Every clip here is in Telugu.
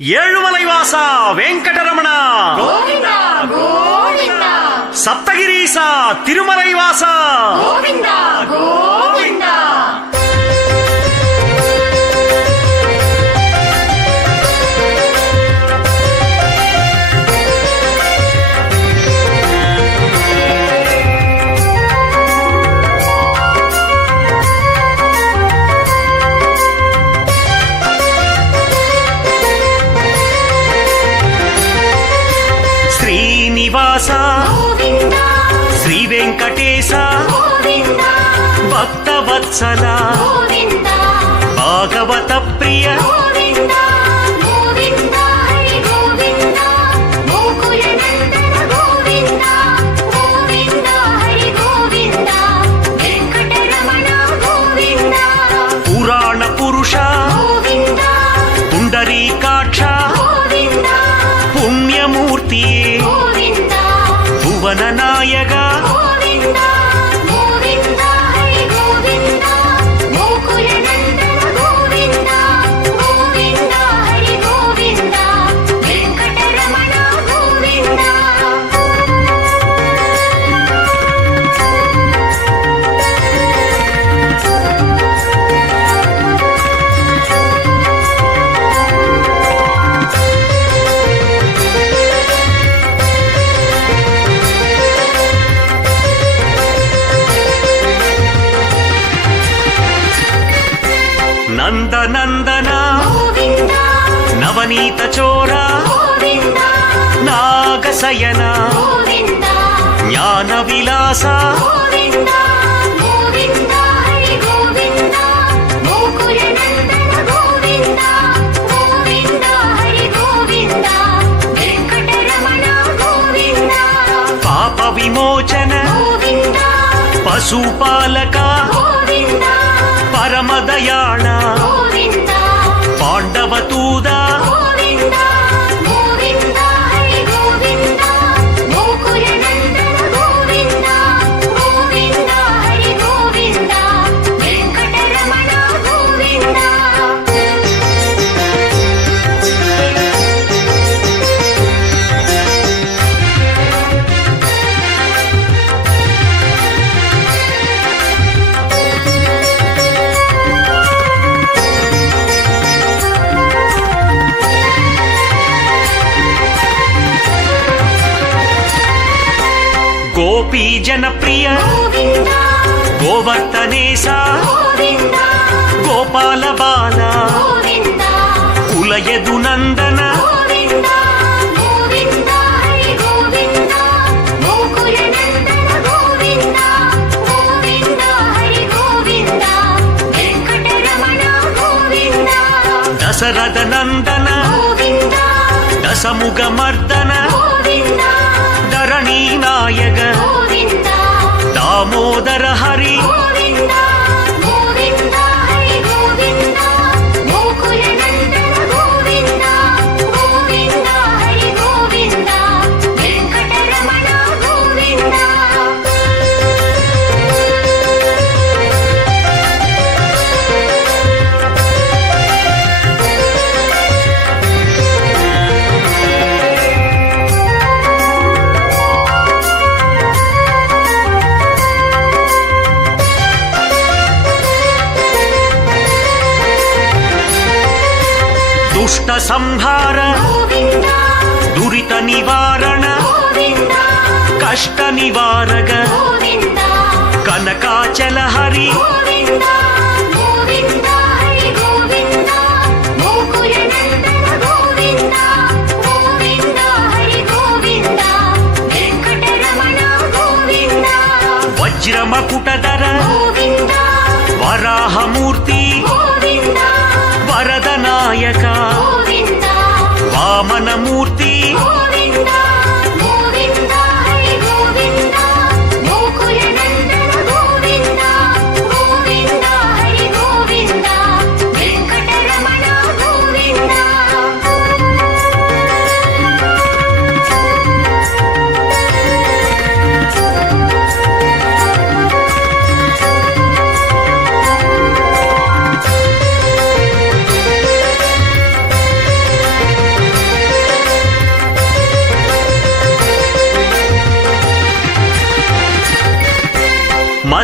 ఏழுమలైవాస వెంకటరమణ గోవింద గోవింద సప్తగిరీస తిరుమలైవాస గోవింద గోవింద శ్రీనివాస గోవింద శ్రీ వెంకటేశ గోవింద భక్తవత్సల గోవింద భాగవత ప్రియ గోవింద గోవింద హరి గోవింద గోకుల నందన గోవింద గోవింద హరి గోవింద వెంకటరమణ గోవింద పురాణ పురుష గోవింద పుండరీకాక్ష గోవింద పుణ్యమూర్తియే గోవింద భువన నాయక గోవింద గోవింద హరి గోవింద గోకుల నందన గోవింద గోవింద హరి గోవింద వెంకటరమణ గోవింద నందనందన గోవింద నవనీత చోర గోవింద నాగశయన గోవింద జ్ఞాన విలాస గోవింద గోవింద హరి గోవింద గోకుల నందన గోవింద గోవింద హరి గోవింద వెంకటరమణ గోవింద పాప విమోచన గోవింద పశుపాలక గోవింద పరమదయాళ గోవింద పాండవతూద గోవింద గోవింద హరి గోవింద గోకుల నందన గోవింద గోవింద హరి గోవింద వెంకటరమణ గోవింద గోపీ జనప్రియ గోవింద గోవర్ధనేశ గోవింద గోపాల బాల గోవింద కులయదు నందన గోవింద గోవింద హరి గోవింద గోకుల నందన గోవింద గోవింద హరి గోవింద వెంకటరమణ గోవింద దశరథ నందన గోవింద దశముఖ మర్దన గోవింద ధరణీ నాయక గోవింద దామోదర హరి గోవింద గోవింద హరి గోవింద గోకుల నందన గోవింద గోవింద హరి గోవింద వెంకటరమణ గోవింద దుష్ట సంహార గోవింద దురిత నివారణ గోవింద కష్ట నివారక గోవింద కనకాచల హరి గోవింద గోవింద హరి గోవింద గోకుల నందన గోవింద గోవింద హరి గోవింద వెంకటరమణ గోవింద వజ్రమకుటధర గోవింద వరాహమూర్తి గోవింద వరద నాయక గోవింద వామనమూర్తి గోవింద గోవింద హరి గోవింద గోకుల నందన గోవింద గోవింద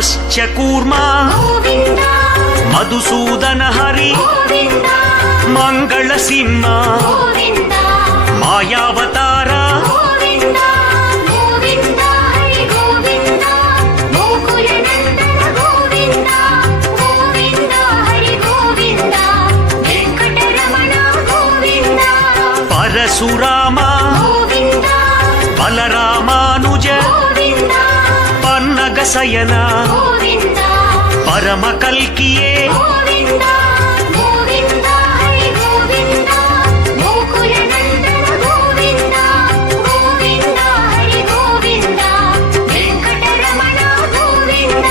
మత్స్య కూర్మ గోవింద మధుసూదన హరి గోవింద మంగళ సింహ గోవింద మాయావతార గోవింద గోవింద హరి గోవింద గోకుల నందన గోవింద గోవింద హరి గోవింద వెంకటరమణ గోవింద పరశురామ గోవింద బలరామానుజ గోవింద పన్నగ శయన గోవింద పరమ కల్కియే గోవింద గోవింద హరి గోవింద గోకుల నందన గోవింద గోవింద హరి గోవింద వెంకటరమణ గోవింద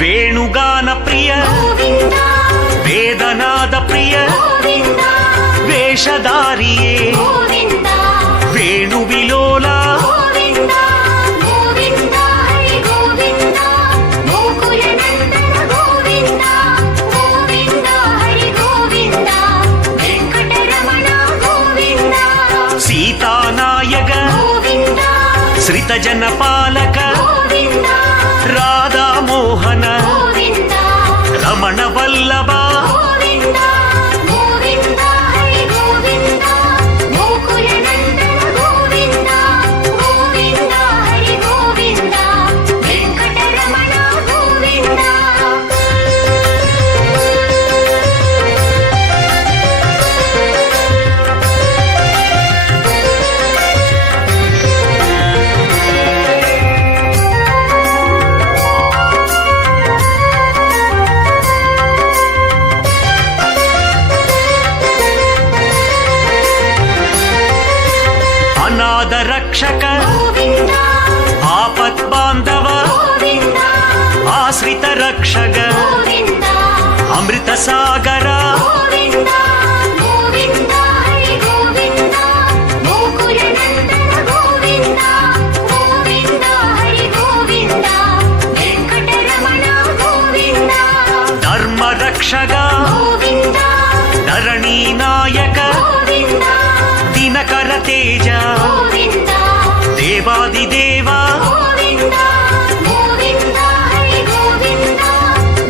వేణుగాన ప్రియ గోవింద వేదనాద ప్రియ గోవింద వేషధారియే గోవింద వేణు విలోల గోవింద గోవింద హరి గోవింద గోకుల నందన గోవింద గోవింద హరి గోవింద వెంకటరమణ గోవింద సీతానాయక గోవింద శ్రితజన పాలక గోవింద రాధామోహన గోవింద రమణ వల్లభ గోవింద గోవింద హరి గోవింద గోకుల నందన గోవింద గోవింద హరి గోవింద వెంకటరమణ గోవింద అనాథ రక్షక గోవింద ఆపత్ బాంధవ గోవింద ఆశ్రిత రక్షక గోవింద అమృత సాగర గోవింద గోవింద హరి గోవింద గోకుల నందన గోవింద గోవింద హరి గోవింద వెంకటరమణ గోవింద ధర్మ రక్షక గోవింద ధరణీ నాయక గోవింద దినకర తేజ గోవింద దేవాదిదేవ గోవింద గోవింద హరి గోవింద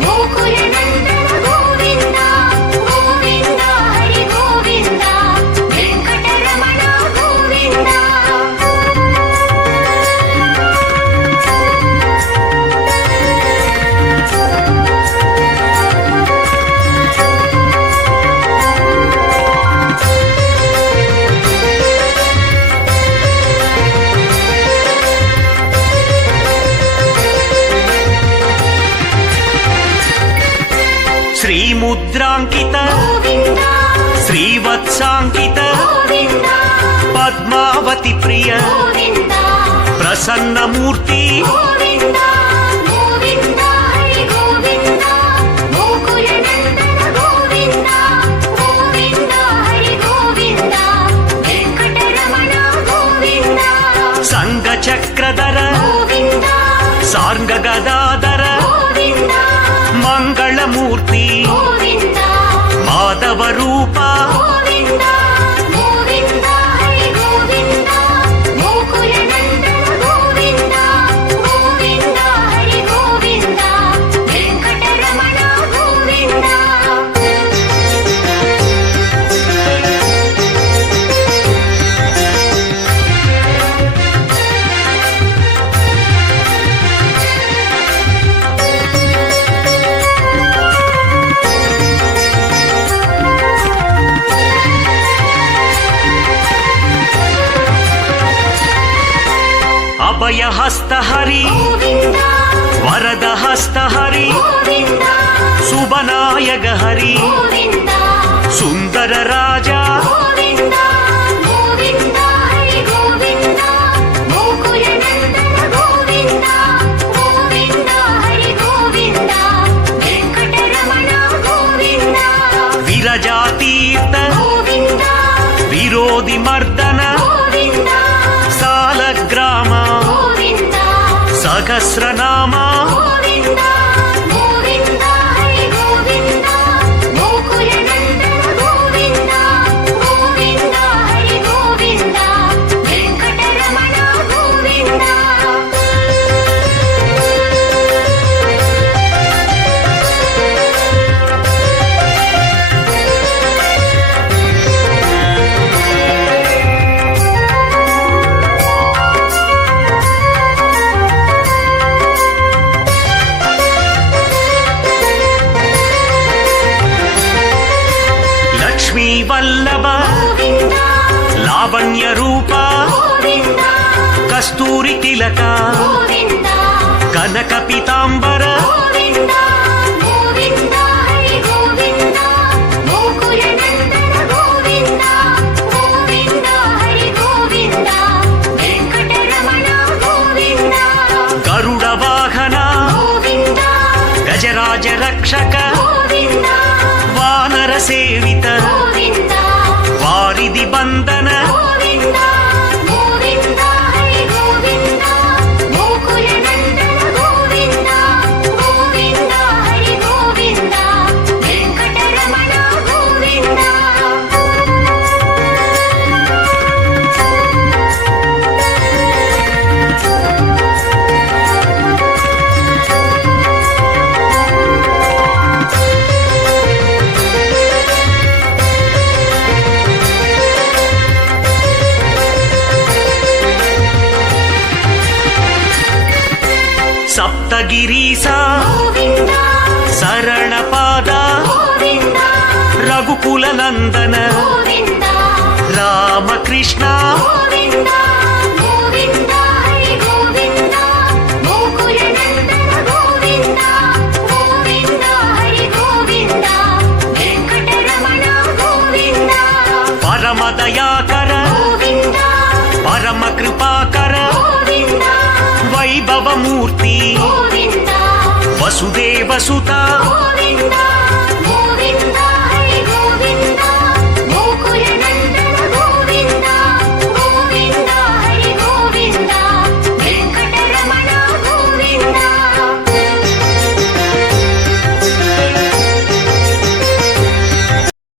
గోకుల నందన గోవింద గోవింద హరి గోవింద వెంకటరమణ గోవింద శ్రీముద్రాంకిత గోవింద శ్రీవత్సాంకిత గోవింద పద్మావతి ప్రియ గోవింద ప్రసన్నమూర్తి గోవింద గోవింద హరి గోవింద గోకుల నందన గోవింద గోవింద హరి గోవింద వెంకటరమణ గోవింద సంగ చక్రధర గోవింద సార్ంగ గదాధర గోవింద మంగళమూర్తి గోవింద మాధవ రూప గోవింద గోవింద హరి గోవింద గోకుల నందన గోవింద గోవింద హరి గోవింద వెంకటరమణ గోవింద అభయహస్త హరి గోవింద వరదహస్త హరి గోవింద శుభనాయక హరి గోవింద సుందర రాజా గోవింద గోవింద హరి గోవింద గోకుల నందన గోవింద గోవింద హరి గోవింద వెంకటరమణ గోవింద విరజాతీర్థ గోవింద సహస్రనామ గోవింద గోవింద హరి గోవింద గోకులనందన గోవింద గోవింద హరి గోవింద వెంకటరమణ గోవింద లక్ష్మీ వల్లభ గోవింద లావణ్య రూప గోవింద కస్తూరి తిలక గోవింద కనక పీతాంబర గోవింద గోవింద హరి గోవింద గోకులనందన గోవింద గోవింద హరి గోవింద వెంకటరమణ గోవింద గరుడ వాహన గోవింద గజరాజ రక్షక గోవింద వానర సేవిత గోవింద వారిది బంధన గోవింద గోవింద హరి గోవింద గోకులనందన గోవింద గోవింద హరి గోవింద వెంకటరమణ గోవింద సప్తగిరీశ గోవింద శరణపాద గోవింద రఘుకుల నందన గోవింద రామకృష్ణ గోవింద గోవింద హరి గోవింద గోకులనందన గోవింద గోవింద హరి గోవింద వెంకటరమణ గోవింద పరమ దయాకర గోవింద పరమ కృపాకర గోవింద వైభవమూర్తి గోవింద వసుదేవ సుత గోవింద